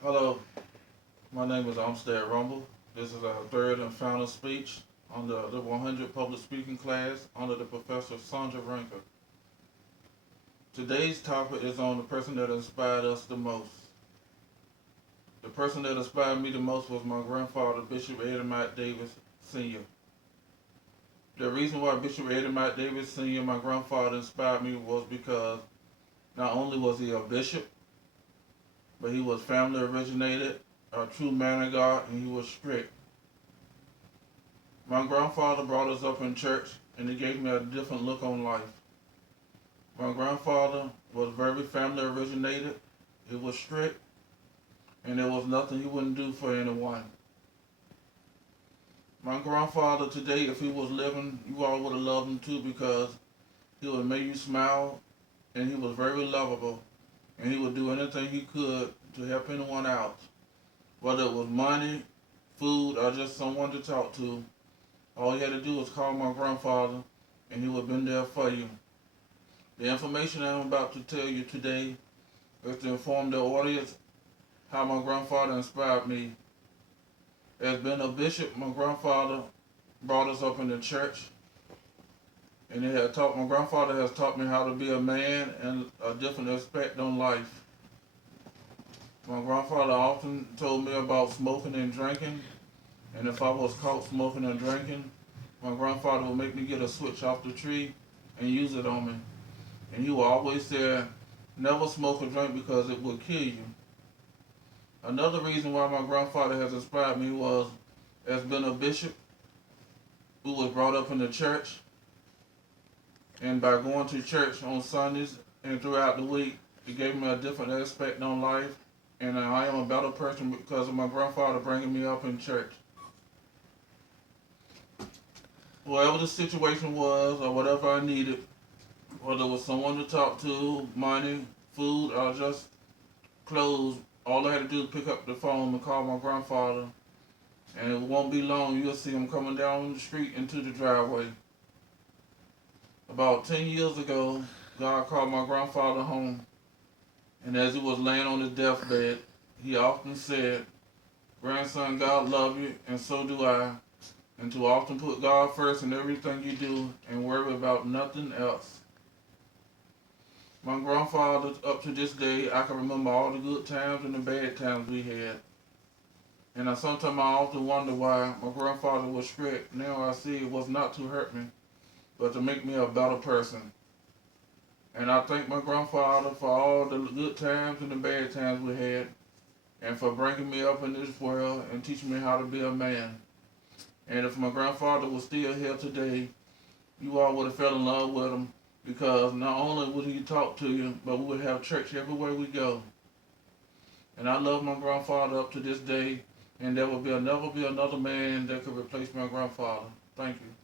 Hello, my name is Armstead Rumble. This is our third and final speech on the 100 public speaking class under the Professor Sandra Ranker. Today's topic is on the person that inspired us the most. The person that inspired me the most was my grandfather, Bishop Eddie Mike Davis Sr. The reason why Bishop Eddie Mike Davis Sr., my grandfather, inspired me was because not only was he a bishop, but he was family originated, a true man of God, and he was strict. My grandfather brought us up in church and he gave me a different look on life. My grandfather was very family originated, he was strict, and there was nothing he wouldn't do for anyone. My grandfather today, if he was living, you all would have loved him too because he would make you smile and he was very lovable and he would do anything he could to help anyone out. Whether it was money, food, or just someone to talk to, all you had to do was call my grandfather and he would have been there for you. The information I'm about to tell you today is to inform the audience how my grandfather inspired me. As being a bishop, my grandfather brought us up in the church, and my grandfather has taught me how to be a man and a different aspect on life. My grandfather often told me about smoking and drinking, and if I was caught smoking and drinking, my grandfather would make me get a switch off the tree and use it on me. And he would always say, never smoke or drink because it will kill you. Another reason why my grandfather has inspired me was as being a bishop who was brought up in the church, and by going to church on Sundays and throughout the week, it gave me a different aspect on life, and I am a better person because of my grandfather bringing me up in church. Whatever the situation was or whatever I needed, whether it was someone to talk to, money, food, or just clothes, all I had to do was pick up the phone and call my grandfather, and it won't be long, you'll see him coming down the street into the driveway. About 10 years ago, God called my grandfather home, and as he was laying on his deathbed, he often said, "Grandson, God love you, and so do I, and to often put God first in everything you do and worry about nothing else." My grandfather, up to this day, I can remember all the good times and the bad times we had. And sometimes I often wonder why my grandfather was strict. Now I see it was not to hurt me, but to make me a better person. And I thank my grandfather for all the good times and the bad times we had, and for bringing me up in this world and teaching me how to be a man. And if my grandfather was still here today, you all would have fell in love with him because not only would he talk to you, but we would have church everywhere we go. And I love my grandfather up to this day, and there will never be another man that could replace my grandfather. Thank you.